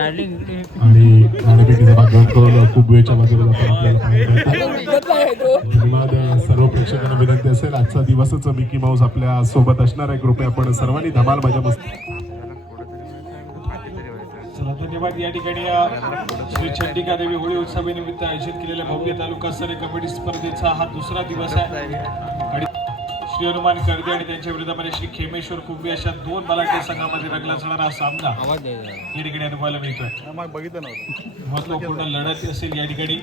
आणि नाणेफेकीचा भाग घेऊन करून खूप वेळच्या बाजूला सर्व प्रेक्षकांना विनंती असेल, आजचा दिवसच मिकी माऊस आपल्या सोबत असणार आहे. कृपया आपण सर्वांनी धमाल मजा मस्ती. चला धन्यवाद. या ठिकाणी श्री चंडिका देवी होळी उत्सवानिमित्त आयोजित केलेल्या भव्य तालुका स्तरीय कबड्डी स्पर्धेचा हा दुसरा दिवस आहे. आणि श्री हनुमान कर्दे आणि त्यांच्या विरोधामध्ये श्री खेमेश्वर कुंभी अशा दोन बलाढ्य संघामध्ये रंगला जाणारा हा सामना या ठिकाणी अनुभवायला मिळतोय. महत्वपूर्ण लढत असेल या ठिकाणी.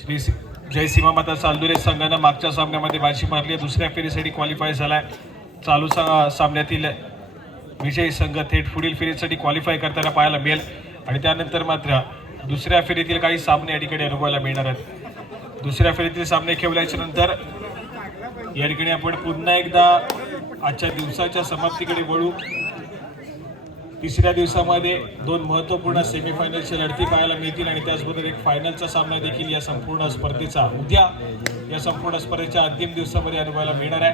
श्री जय सीमा माता चालदुरे संघानं मागच्या सामन्यामध्ये बाजी मारली, दुसऱ्या फेरीसाठी क्वालिफाय झालाय. चालू सामन्यातील विजयी संघ थेट पुढील फेरीसाठी क्वालिफाय करताना पाहायला मिळेल. आणि त्यानंतर मात्र दुसऱ्या फेरीतील काही सामने या ठिकाणी अनुभवायला मिळणार आहेत. दुसऱ्या फेरीतील सामने खेळल्याच्या नंतर या ठिकाणी आपण पुन्हा एकदा आजच्या दिवसाच्या समाप्तीकडे वळू. तिसऱ्या दिवसामध्ये दोन महत्त्वपूर्ण सेमीफायनलच्या लढती पाहायला मिळतील आणि त्याचबरोबर एक फायनलचा सामना देखील या संपूर्ण स्पर्धेचा उद्या या संपूर्ण स्पर्धेच्या अंतिम दिवसामध्ये अनुभवायला मिळणार आहे.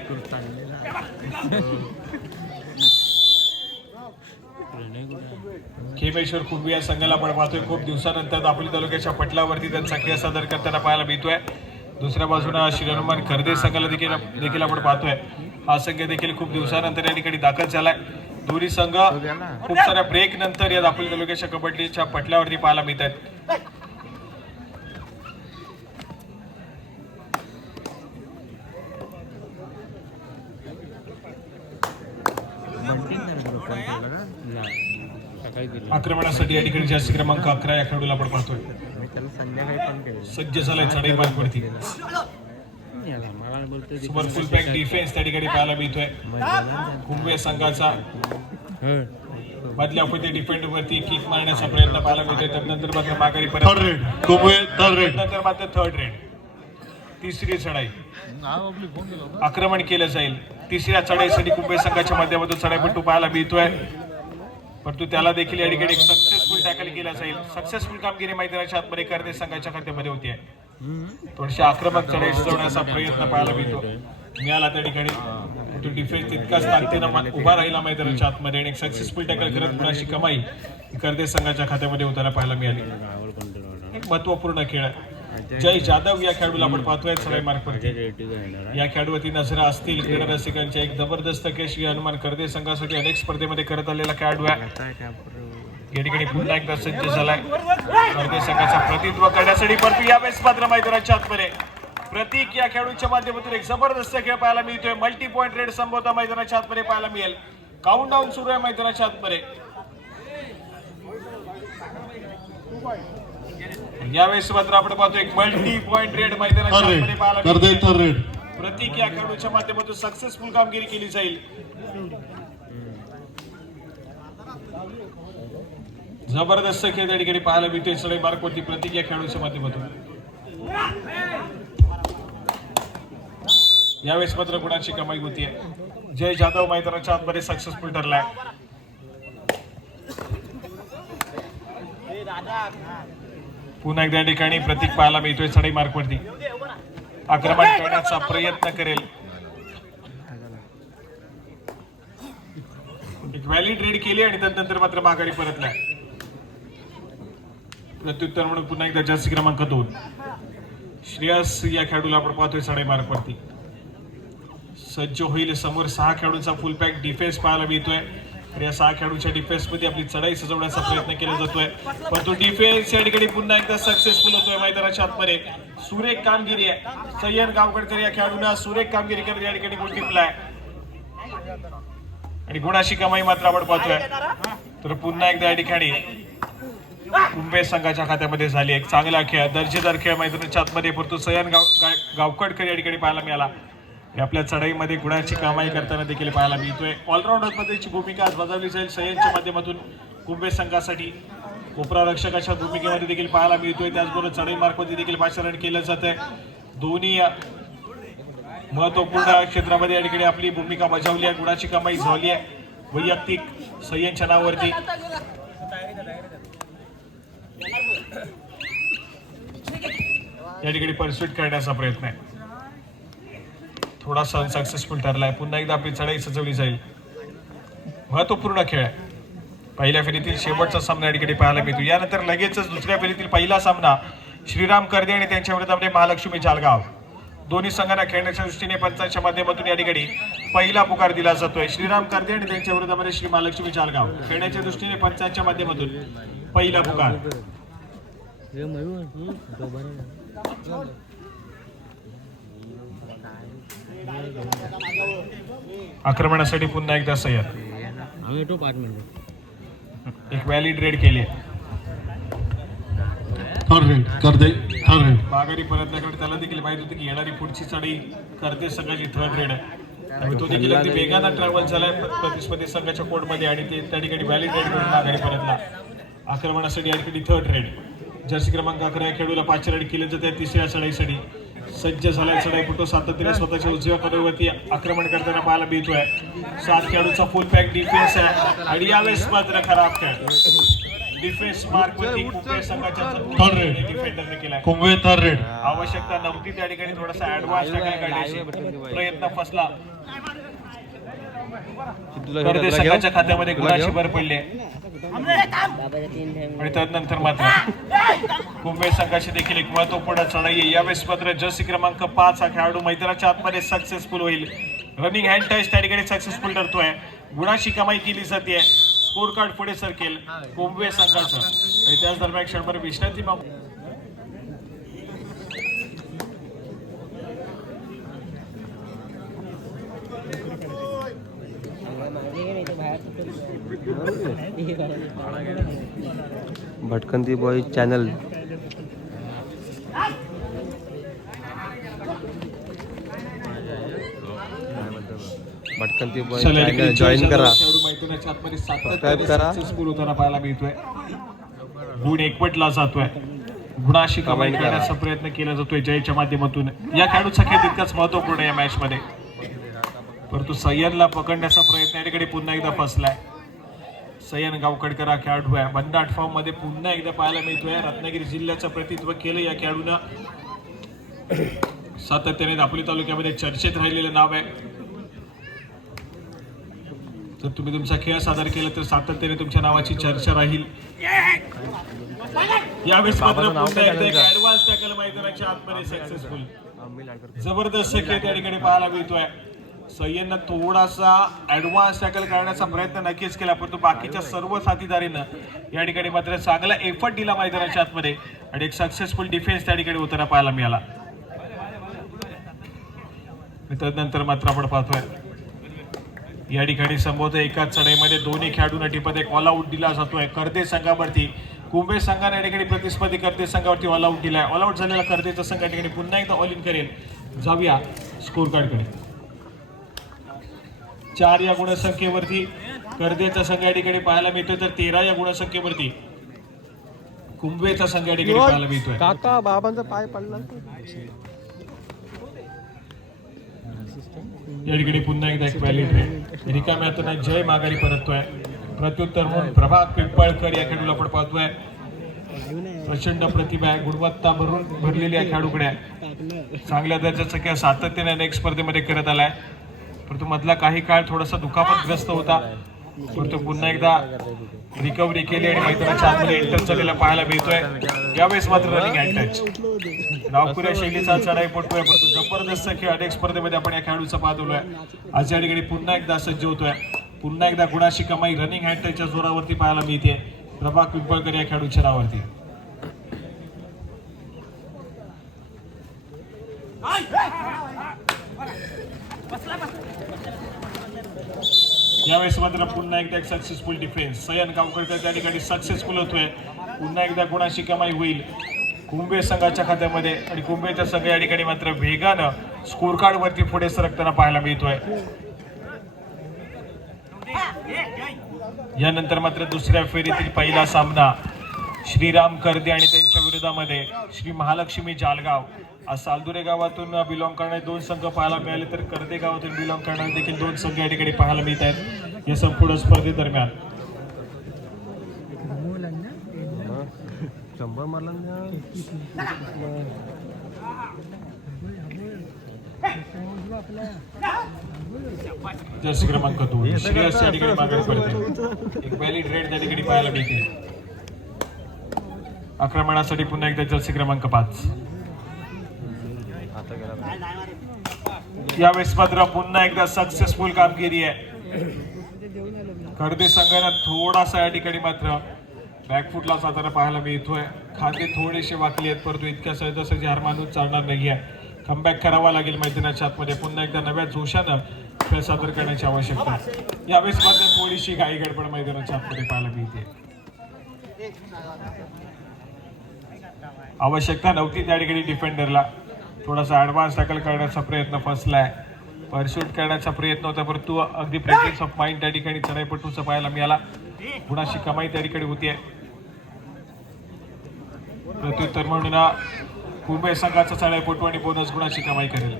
खेमेश्वर कुंभी या संघाला आपण पाहतोय खूप दिवसानंतर दापोली तालुक्याच्या पटलावरती त्यांचा खेळ सादर करताना पाहायला मिळतोय. दुसऱ्या बाजूला श्री हनुमान खर्दे संघाला देखील आपण पाहतोय. हा संघ देखील खूप दिवसानंतर या ठिकाणी दाखल झालाय. दोन्ही संघ खूप साऱ्या ब्रेक नंतर या दापोली तालुक्याच्या कबड्डीच्या पटलावरती पाहायला मिळत आहेत. आक्रमणासाठी या ठिकाणी जास्त क्रमांक 11 या खेळाडूला आपण पाहतोय. सज्ज झालाय चढाई मार्गवरती. सुपर फुल बॅक डिफेन्स त्या ठिकाणी पाहायला मिळतोय. कुंभी संघाचा मधल्या अपत्य डिफेंड वरती किक मारण्याचा प्रयत्न पाहायला मिळतोय. त्यानंतर मात्र माघारी परत नंतर मात्र थर्ड रेड. तिसरी चढाई आक्रमण केलं जाईल. तिसऱ्या चढाईसाठी कुंभी संघाच्या माध्यमातून चढाईपट्टू पाहायला मिळतोय, परंतु त्याला देखील या ठिकाणी सक्सेसफुल टॅकल केला जाईल. सक्सेसफुल कामगिरी मैदानाच्या आतमध्ये करणे संघाच्या खात्यामध्ये होती आहे. थोडीशी आक्रमक चढाई सजवण्याचा प्रयत्न पाहायला मिळाला त्या ठिकाणी. तो डिफेन्स तितकाच ताकदीनं उभा राहिला मैदानाच्या आतमध्ये आणि सक्सेसफुल टॅकल करत गुणाची कमाई करते संघाच्या खात्यामध्ये होताना पाहायला मिळाली. एक महत्वपूर्ण खेळ आहे. जय जाधव या खेळाडूला आपण पाहतोय चढाई मार्गवरती. या खेळाडूवरती नजरा असतील क्रीडा रसिकांच्या. एक जबरदस्त खेळ श्री हनुमान कर्दे संघासाठी अनेक स्पर्धेमध्ये करत आलेला खेळाडू आहे. या ठिकाणी पुन्हा एकदा सज्ज झालाय कर्दे संघाचं प्रतिनिधित्व करण्यासाठी. परंतु यावेळेस मात्र मैदानाच्या आतमध्ये प्रतीक या खेळाडूच्या माध्यमातून एक जबरदस्त खेळ पाहायला मिळतोय. मल्टी पॉइंट रेड संभवता मैदानाच्या आतमध्ये पाहायला मिळेल. काउंटडाऊन सुरू आहे मैदानाच्या आतमध्ये. यावेळेस मात्र आपण पाहतो एक मल्टी पॉइंट रेड मैदानाच्या आतमध्ये पाहायला मिळेल. प्रतीक या खेळाडूच्या माध्यमातून सक्सेसफुल कामगिरी केली जाईल. जबरदस्त खेळ त्या ठिकाणी पाहायला मिळतोय चढाई मार्गवरती प्रतीक या खेळाडूच्या माध्यमातून. यावेळेस मात्र गुणाची कमाई होतीये. जय जाधव मैदानाच्या आतमध्ये सक्सेसफुल ठरलाय. पुन्हा एकदा ठिकाणी प्रतीक पाहायला मिळतोय चढाई मार्गवरती. आक्रमण करण्याचा प्रयत्न करेल. एक व्हॅलिड रेड केली आणि त्यानंतर मात्र माघारी परतलाय. प्रत्युत्तर म्हणून पुन्हा एकदा जास्ती क्रमांक 2 श्रेयस या खेळाडूला आपण पाहतोय चढाई मार्गवरती. सज्ज होईल. समोर 6 खेळाडूंचा फुल पॅक डिफेन्स पाहायला मिळतोय. या 6 खेळाडूंच्या डिफेन्स मध्ये आपली चढाई सजवण्याचा प्रयत्न केला जातोय, पण तो डिफेन्स या ठिकाणी पुन्हा एकदा सक्सेसफुल होतोय मैदानाच्या आतमध्ये. सुरेख कामगिरी आहे. सय्यद गावकडकर या खेळाडूंना सुरेख कामगिरी करत या ठिकाणी गोल टिपलाय आणि गुणाची कमाई मात्र आपण पाहतोय. तर पुन्हा एकदा या ठिकाणी कुंभे संघाच्या खात्यामध्ये झाली. एक चांगला खेळ, दर्जेदार खेळ मैदानाच्या आतमध्ये परंतु सय्यद गावकडकर या ठिकाणी पाहायला मिळाला. आपल्या चढाईमध्ये गुणाची कमाई करताना देखील पाहायला मिळतोय. ऑलराऊंडर पद्धतीची भूमिका आज बजावली जाईल सय्यदच्या माध्यमातून कुंभे संघासाठी. कोपरा रक्षकाच्या भूमिकेमध्ये देखील पाहायला मिळतोय. त्याचबरोबर चढाई मार्गवरती देखील पाचारण केलं जातंय. दोन्ही महत्वपूर्ण क्षेत्रामध्ये या ठिकाणी आपली भूमिका बजावली आहे. गुणाची कमाई झाली आहे वैयक्तिक सय्यदच्या नावावरती. या ठिकाणी परस्यूट करण्याचा प्रयत्न आहे. थोडासा अनसक्सेसफुल ठरलाय. पुन्हा एकदा आपली चढाई सजवली जाईल. महत्वपूर्ण खेळ आहे. पहिल्या फेरीतील शेवटचा सामना या ठिकाणी पाहायला मिळतो. यानंतर लगेचच दुसऱ्या फेरीतील पहिला सामना श्रीराम कर्दे आणि त्यांच्या विरोधामध्ये महालक्ष्मी जालगाव. दोन्ही संघांना खेळण्याच्या दृष्टीने पंचांच्या माध्यमातून या ठिकाणी पहिला पुकार दिला जातोय. श्रीराम कर्दे आणि त्यांच्या विरोधामध्ये श्री महालक्ष्मी जालगाव. खेळण्याच्या दृष्टीने पंचांच्या माध्यमातून पहिला पुकार. आक्रमणासाठी पुन्हा एकदा सय्यद. एक व्हॅलिड रेड केली. माघारी परतल्याकडे त्याला देखील माहित होती की येणारी पुढची चढाई करते संघाची थर्ड रेड आहे. तो देखील अगदी वेगानं ट्रॅव्हल झालाय प्रतिस्पर्धी संघाच्या कोर्टमध्ये आणि ते त्या ठिकाणी व्हॅलिड रेड करून माघारी परतला. आक्रमणासाठी या ठिकाणी थर्ड रेड. जर्सी क्रमांक 11 या खेळूला 5 रेड केले जाते. तिसऱ्या चढाईसाठी सज्ज झालाय चढाईपटू. सातत्याने स्वतःच्या उजव्या पदावरती आक्रमण करताना पाहायला मिळतोय. 7 खेळाडूचा फुल पॅक डिफेन्स आहे आणि यावेळेस मात्र खराब खेळ. डिफेन्स मार्क वरती कुंभे संघाच्या डिफेंडरने केलाय. Kumbhe third red. आवश्यकता नव्हती त्या ठिकाणी थोडासा ऍडव्हान्स टॅकल काढण्याची प्रयत्न फसला. कर्दे संघाच्या खात्यामध्ये गुणाची भर पडली आणि त्यानंतर मात्र कुंभे संघाची देखील एक महत्वपूर्ण चढाई आहे. यावेळेस मात्र जर्सी क्रमांक 5 हा खेळाडू मैदानाच्या आतमध्ये सक्सेसफुल होईल. रनिंग हँड टच त्या ठिकाणी सक्सेसफुल ठरतोय. गुणाची कमाई केली जाते. स्कोर कार्ड पुढे सरकेल कुंभे संघाचं आणि त्याच दरम्यान क्षणभर विश्रांती मागू. भटकंती बॉय चॅनल. भटकंती बॉय चॅनल जॉईन करा. सबस्क्राईब करा. सक्सेसफुल होताना पाहायला मिळतोय. गुण एकवटला जातोय. गुणाशी कमाई करण्याचा प्रयत्न केला जातोय जयच्या माध्यमातून. या खेळाडूचा खेळ तितकाच महत्वपूर्ण या मॅच मध्ये. परंतु सय्यदला पकडण्याचा प्रयत्न या ठिकाणी पुन्हा एकदा फसलाय. सय्यद गावकडकर हा खेळाडू आहे. बंदाट फॉर्म मध्ये पुन्हा एकदा पाहायला मिळतोय. रत्नागिरी जिल्ह्याचं प्रतिनिधित्व केलं या खेळाडूनं. सातत्याने दापोली तालुक्यामध्ये चर्चेत राहिलेलं नाव आहे. जर तुम्ही तुमचा खेळ सादर केला तर सातत्याने तुमच्या नावाची चर्चा राहील. यावेळेस मात्र पुन्हा एकदा एक ऍडव्हान्स टॅकल मैदानाच्या आतमध्ये सक्सेसफुल. जबरदस्त खेळ त्या ठिकाणी पाहायला मिळतोय. सय्यदनं थोडासा ऍडव्हान्स टॅकल करण्याचा प्रयत्न नक्कीच केला परंतु बाकीच्या सर्व साथीदारीनं या ठिकाणी मात्र चांगला एफर्ट दिला मैदानाच्या आतमध्ये आणि एक सक्सेसफुल डिफेन्स त्या ठिकाणी होताना पाहायला मिळाला. त्यानंतर मात्र आपण पाहतोय या ठिकाणी संभवत एकाच चढाईमध्ये दोन्ही खेळाडूंना टिपत एक ऑल आउट दिला जातोय कर्दे संघावरती. कुंभे संघाने या ठिकाणी प्रतिस्पर्धी कर्दे संघावरती ऑल आउट दिलाय. ऑल आउट झालेला कर्देचा संघ या ठिकाणी पुन्हा एकदा ऑल इन करेल. जाऊया स्कोर कार्डकडे. 4 या गुणसंख्येवरती कर्देचा संघ या ठिकाणी पाहायला मिळतोय तर 13 या गुणसंख्येवरती कुंभेचा संघ या ठिकाणी पाहायला मिळतोय. काका बाबांचा पाय पडला. या ठिकाणी पुन्हा एकदा एक व्हॅलिड रेड. रिकाम्यातून जय माघारी परततोय. प्रत्युत्तर म्हणून प्रभाग पिंपळकर या खेळाडूला आपण पाहतोय. प्रचंड प्रतिभा आहे. गुणवत्ता भरलेली या खेळाडूकडे. चांगल्या दर्जाचा खेळ सातत्याने अनेक स्पर्धेमध्ये करत आलाय परंतु मधला काही काळ थोडासा दुखापतग्रस्त होता. परंतु पुन्हा एकदा रिकव्हरी केली आणि मैदानाच्या आतमध्ये एंटर झालेला पाहायला मिळतोय. यावेळेस मात्र रनिंग हँड टच. डावखुऱ्या शैलीचा चढाईपटू आहे परंतु जबरदस्त खेळ अनेक स्पर्धेमध्ये आपण या खेळाडूचा पाहतोय. आज या ठिकाणी पुन्हा एकदा सज्ज होतोय. पुन्हा एकदा गुणाची कमाई रनिंग हँड टचच्या जोरावरती पाहायला मिळते प्रभाग पिंपळकर या खेळाडूच्या नावावरती. यावेळेस मात्र पुन्हा एकदा एक सक्सेसफुल डिफेन्स. सय्यद गावकडकर त्या ठिकाणी सक्सेसफुल होतोय. पुन्हा एकदा गुणाची कमाई होईल कुंभे संघाच्या खात्यामध्ये आणि कुंभेचा संघ या ठिकाणी मात्र वेगानं स्कोर कार्ड वरती पुढे सरकताना पाहायला मिळतोय. यानंतर मात्र दुसऱ्या फेरीतील पहिला सामना श्रीराम कर्दे आणि त्यांच्या विरोधामध्ये श्री महालक्ष्मी जालगाव. आज सालदुरे गावातून बिलॉंग करणारे 2 संघ पाहायला मिळाले तर कर्दे गावातून बिलॉंग करणारे देखील 2 संघ या ठिकाणी पाहायला मिळत आहेत या संपूर्ण स्पर्धेदरम्यान. जर्सी क्रमांक 2 श्रेयस या ठिकाणी माघारी पडते. एक व्हॅलिड रेड त्या ठिकाणी पाहायला मिळते. आक्रमणासाठी पुन्हा एकदा जर्सी क्रमांक 5. यावेळेस मात्र पुन्हा एकदा सक्सेसफुल कामगिरी आहे. खडदे संघाला थोडासा या ठिकाणी मात्र बॅकफुटला जाताना पाहायला मिळतोय. खांदे थोडेसे वाकले आहेत, परंतु इतक्या सहजासहजी हार मानून चालणार नाहीये. कमबॅक करावा लागेल मैदानाच्या आतमध्ये. पुन्हा एकदा नव्या जोशानं खेळ सादर करण्याची आवश्यकता. यावेळेस मात्र थोडीशी घाई गडबड मैदानाच्या आतमध्ये पाहायला मिळते. आवश्यकता नव्हती त्या ठिकाणी डिफेंडरला. थोडासा ऍडव्हान्स टॅकल करण्याचा प्रयत्न फसलाय. परशूट करण्याचा प्रयत्न होता, परंतु अगदी प्रेझेन्स ऑफ माइंड त्या ठिकाणी चढाईपटूचा पाहायला मिळाला. गुणाची कमाई त्या ठिकाणी होतीये. प्रत्युत्तर म्हणून कुंभे संघाचा चढाईपटू आणि बोनस गुणाची कमाई करेल.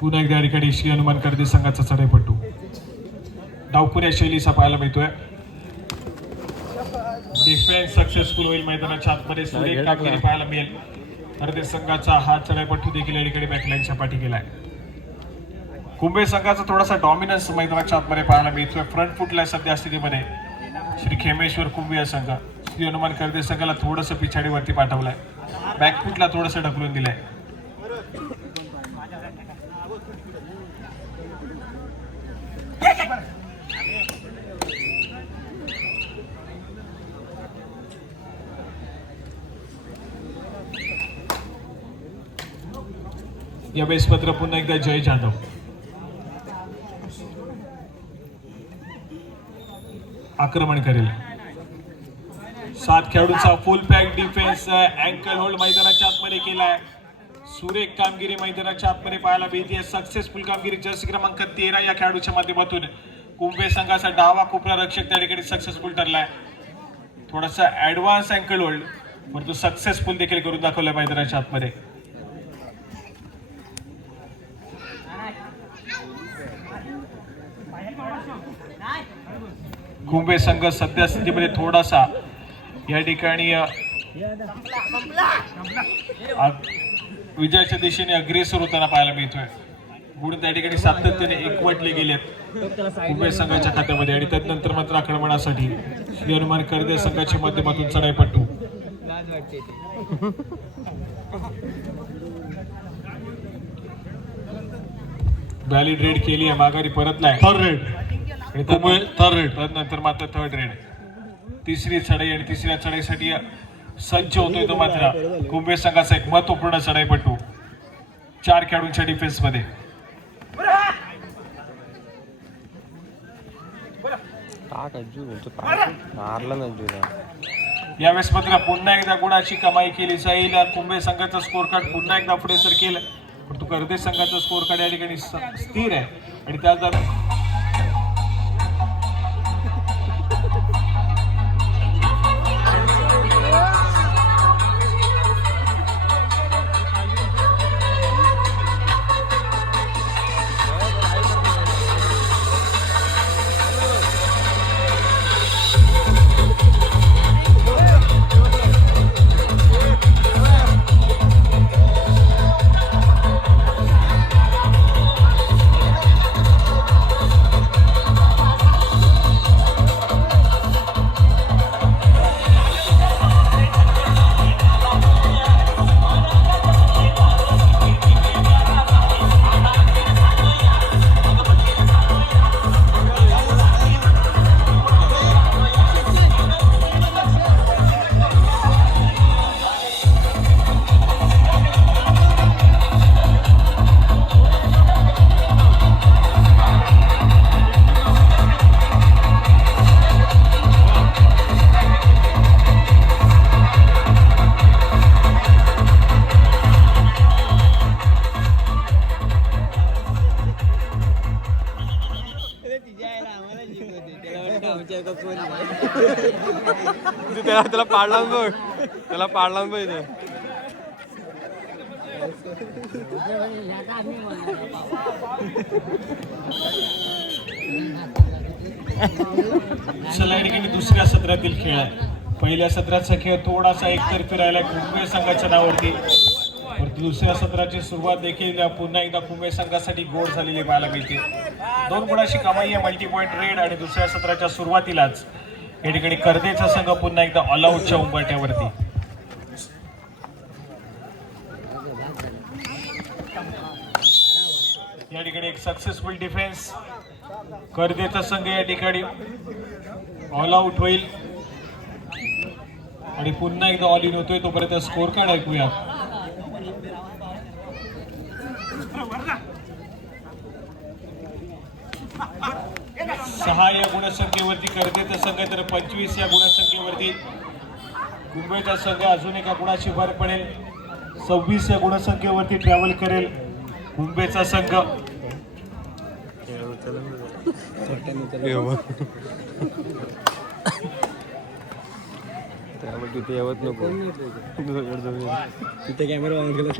पुन्हा एकदा या ठिकाणी श्री हनुमान कर्दे संघाचा चढाईपटू डावखुऱ्या शैलीचा पाहायला मिळतोय. डिफेन्स सक्सेसफुल होईल. मैदानाच्या आतमध्ये सुरेख कामगिरी पाहायला मिळेल. कर्दे संघाचा हा चढाईपटू देखील या ठिकाणी बॅकलाईनच्या पाठी गेलाय. कुंभे संघाचा थोडासा डॉमिनन्स मैदानाच्या आतमध्ये पाहायला मिळतोय. फ्रंट फुटला सध्या स्थितीमध्ये श्री खेमेश्वर कुंभे या संघ. श्री हनुमान कर्दे संघाला थोडंसं पिछाडीवरती पाठवलंय. बॅकफुटला थोडंसं ढकलून दिलंय. या बेस पत्र पुन्हा एकदा जय जाधव. आक्रमण करेल. 7 खेळाडूंचा full pack defence ankle hold मैदानाच्या आतमध्ये केलाय. सुरेख कामगिरी मैदानाच्या आतमध्ये पाहायला मिळते. सक्सेसफुल कामगिरी जर्सी क्रमांक 13 या खेळाडूच्या माध्यमातून कुंभे संघाचा डावा कोपरा रक्षक त्या ठिकाणी सक्सेसफुल ठरलाय. थोडासा ऍडव्हान्स अँकल होल्ड परंतु सक्सेसफुल देखील करून दाखवलाय मैदानाच्या आतमध्ये. कुंभे संघ सध्या स्थितीमध्ये थोडासा या ठिकाणी विजयाच्या दिशेने अग्रेसर होताना पाहायला मिळतोय. गुण त्या ठिकाणी सातत्याने एकवटले गेलेत कुंभे संघाच्या खात्यामध्ये. आणि त्यानंतर मात्र आक्रमणासाठी श्री हनुमान कर्दे संघाच्या माध्यमातून चढाईपटू व्हॅलिड रेड केली आहे. माघारी परतलाय. Third red. त्यानंतर मात्र थर्ड रेड. तिसरी चढाई आणि तिसऱ्या चढाईसाठी सज्ज होतोय तो मात्र कुंभे संघाचा एक महत्वपूर्ण चढाईपटू 4 खेळाडूंच्या डिफेन्स मध्ये. यावेळेस मात्र पुन्हा एकदा गुणाची कमाई केली जाईल. कुंभे संघाचा स्कोर कार्ड पुन्हा एकदा पुढे सरकेल, परंतु कर्दे संघाचा स्कोर कार्ड या ठिकाणी स्थिर आहे. आणि त्याच त्याला पाडला बघ, त्याला पाडला बघ इथे. चला या ठिकाणी दुसऱ्या सत्रातील खेळ आहे. पहिल्या सत्राचा खेळ थोडासा एकतर्फी राहिला कुंभे संघाच्या नावावरती, परंतु दुसऱ्या सत्राची सुरुवात देखील पुन्हा एकदा कुंभे संघासाठी गोड झालेली पाहायला मिळते. 2 गुणाची कमाई आहे मल्टी पॉईंट रेड आणि दुसऱ्या सत्राच्या सुरुवातीलाच या ठिकाणी कर्देचा संघ पुन्हा एकदा ऑल आउटच्या उंबरठ्यावरती. या ठिकाणी एक सक्सेसफुल डिफेन्स, कर्देचा संघ या ठिकाणी ऑल आउट होईल आणि पुन्हा एकदा ऑल इन होतोय. तोपर्यंत स्कोर कार्ड ऐकूया. सहा या गुणसंख्येवरती कर्देचा संघ, तर 25 या गुणसंख्येवरती कुंभेचा संघ. अजून एका गुणाची भर पडेल, 26 या गुणसंख्येवरती ट्रॅव्हल करेल कुंभेचा संघ. तिथे येवत नको, तिथे कॅमेरा ऑन केला.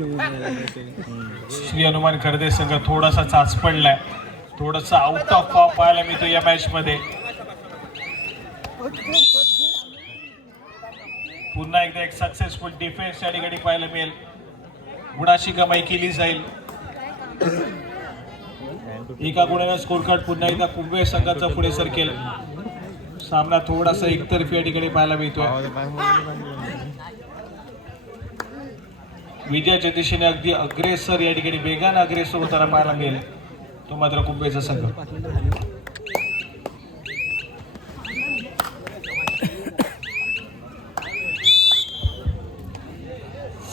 श्री हनुमान कर्दे संघ थोडासा चाच पडलाय, थोडासा आउट ऑफ फॉर्म पाहायला मिळतो या मॅच मध्ये. पुन्हा एकदा एक सक्सेसफुल डिफेन्स या ठिकाणी पाहायला मिळेल, गुणाची कमाई केली जाईल. एका गुणाला स्कोर कार्ड पुन्हा एकदा कुंभे संघाचा पुढे सरकेल. सामना थोडासा एकतर्फी या ठिकाणी पाहायला मिळतोय. विजयाच्या दिशेने अगदी अग्रेसर या ठिकाणी वेगाने अग्रेसर होताना पाहायला मिळेल तो मात्र कुंभेचा संघ.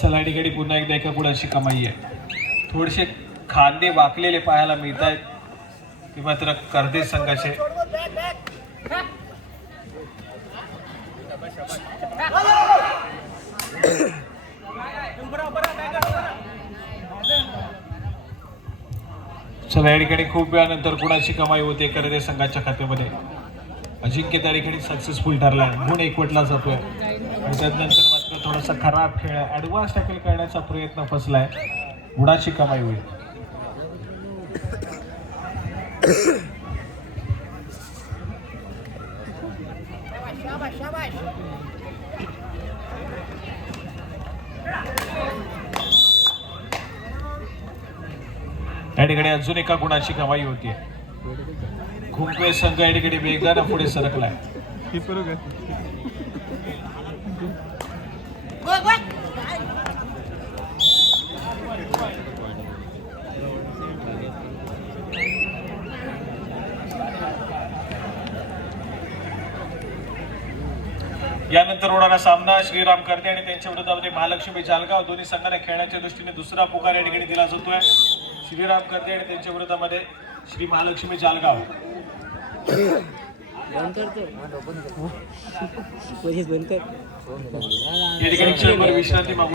चला, या ठिकाणी पुन्हा एकदा एका गुणाची कमाई आहे. थोडेसे खांदे वाकलेले पाहायला मिळत आहेत ते मात्र कर्दे संघाचे. चला, या ठिकाणी खूप वेळानंतर गुणाची कमाई होते कर्दे संघाच्या खात्यामध्ये. अजिंक्य त्या ठिकाणी सक्सेसफुल ठरलाय, गुण एकवटला जातोय. आणि त्यानंतर मात्र थोडासा खराब खेळ, ऍडव्हान्स टॅकल करण्याचा प्रयत्न फसलाय, गुणाची कमाई होईल. या ठिकाणी अजून एका गुणाची कमाई होतीये. कुंभे संघ या ठिकाणी वेगानं पुढे सरकलाय. यानंतर होणारा सामना श्रीराम कर्दे आणि त्यांच्या विरोधामध्ये महालक्ष्मी जालगाव. दोन्ही संघांना खेळण्याच्या दृष्टीने दुसरा पुकार या ठिकाणी दिला जातोय. श्रीराम कर्दे आणि त्यांच्या विरोधामध्ये श्री महालक्ष्मी जालगाव. या ठिकाणी क्षणभर विश्रांती मागू.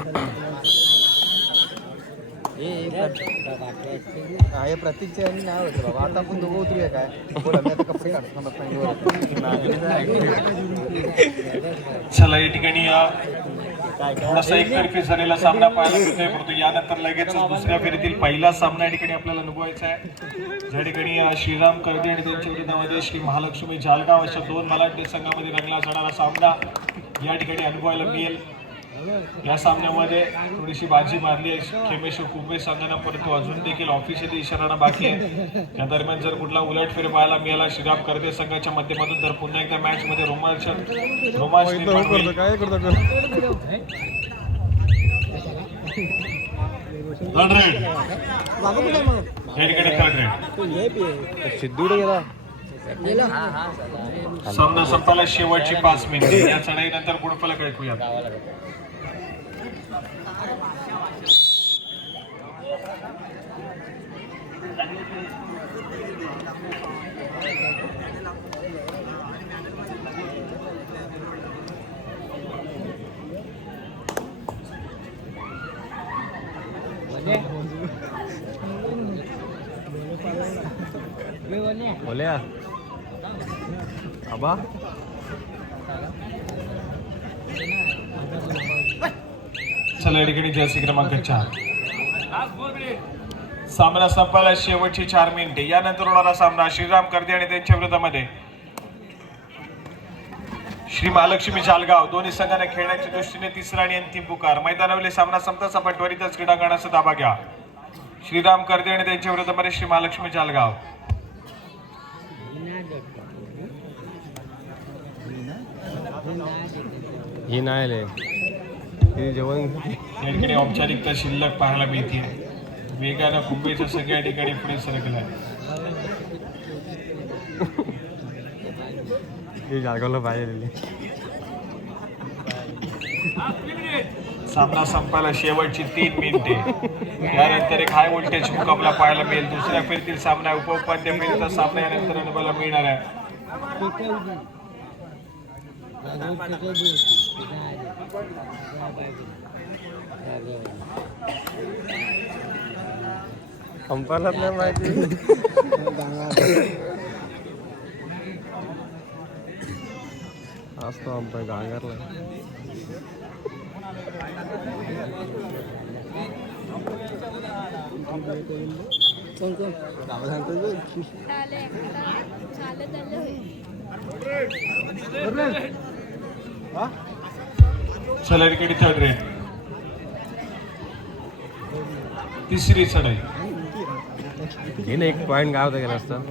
हे प्रतीकचे आणि नाव होतं बाबा. आता आपण दोघं उतरूया काय? बोला, मी आता कपडे काढतो. चला, या ठिकाणी थोडासा एकतर्फी झालेला सामना पाहायला मिळतोय, परंतु यानंतर लगेच दुसऱ्या फेरीतील पहिला सामना या ठिकाणी आपल्याला अनुभवायचा आहे. ज्या ठिकाणी श्रीराम कर्दे आणि त्यांच्या विरोधामध्ये श्री महालक्ष्मी जालगाव अशा 2 मलाटे संघामध्ये रंगला जाणारा सामना या ठिकाणी अनुभवायला मिळेल. या सामन्यामध्ये थोडीशी बाजी मारली आहे खेमेश्वर कुंभे संघानं, परंतु अजून देखील ऑफिशियली इशारा बाकी आहे. या दरम्यान जर कुठला उलटफेर पाहायला मिळाला श्रीराम कर्दे संघाच्या माध्यमातून तर पुन्हा एकदा मॅच मध्ये रोमांच निर्माण होईल. या ठिकाणी थर्ड रेड. सिद्धूडे गेला. सामना संपायला शेवटची 5 मिनिटे. या चढाईनंतर गुणफलक ऐकूया. बोल्या आबा. चला, या ठिकाणी जर्सी क्रमांक 4. सामना संपायला शेवटची 4 मिनिटे. यानंतर होणारा सामना श्रीराम कर्दे आणि त्यांच्या विरोधामध्ये श्री महालक्ष्मी जालगाव दोन्ही संघांना खेळण्याच्या दृष्टीने तिसरा आणि अंतिम पुकार. मैदानावरील सामना संपताच आपण त्वरितच क्रीडांगणाचा ताबा घ्या. श्रीराम कर्दे आणि त्यांच्या विरोधामध्ये श्री महालक्ष्मी जालगाव. ही नाही जेवण या ठिकाणी औपचारिकता शिल्लक पाहायला मिळते. वेगानं कुंभेच्या सगळ्या ठिकाणी पुढे सरकलाय. जाळगावला पाहिजे. सामना संपायला शेवटची 3 मिनिटे. यानंतर एक हाय व्होल्टेज मुकाबला पाहायला मिळेल. दुसऱ्या फेरीतील सामना उपउपांत्य फेरीचा सामना यानंतर अनुभवायला मिळणार आहे. अंपायलाच नाही माहिती. असतो अंपाय गांगरला. चला ठिकाणी थर्ड रेड. तिसरी चढाई. हे ना एक पॉइंट गाव गेला असता.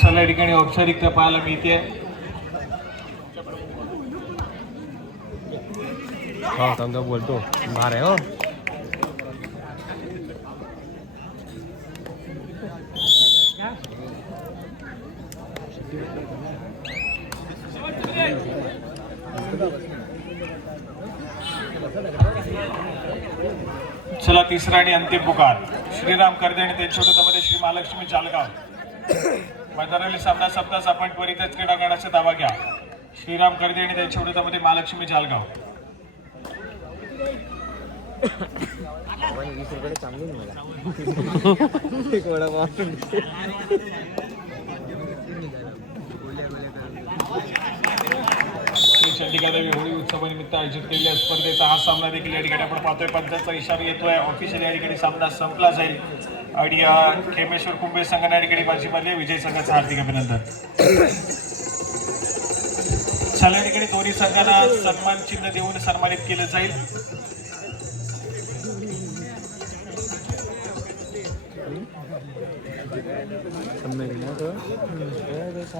चला ठिकाणी औपचारिकता पाहायला मिळते. हो समजा बोलतो भार आहे. हो चला तिसरा आणि अंतिम पुकार. श्रीराम कर्दे आणि त्यांच्या विरोधामध्ये श्री महालक्ष्मी जालगाव. मैदानावरील सामना संपताच आपण त्वरितच क्रीडांगणाचा ताबा घ्या. श्रीराम कर्दे आणि त्यांच्या विरोधामध्ये महालक्ष्मी जालगाव. 20 रुपये चांगली मला एक वडापाव. चंदिकादेवी होळी उत्सवानिमित्त आयोजित केलेल्या स्पर्धेचा हा सामना देखील या ठिकाणी आपण पाहतोय. पंचांचा इशारा येतोय. ऑफिशियल या ठिकाणी सामना संपला जाईल आणि खेमेश्वर कुंभे संघाने या ठिकाणी बाजी मारली. विजय संघाचं हार्दिक अभिनंदन. चला या ठिकाणी दोन्ही संघांना सन्मान चिन्ह देऊन सन्मानित केलं जाईल.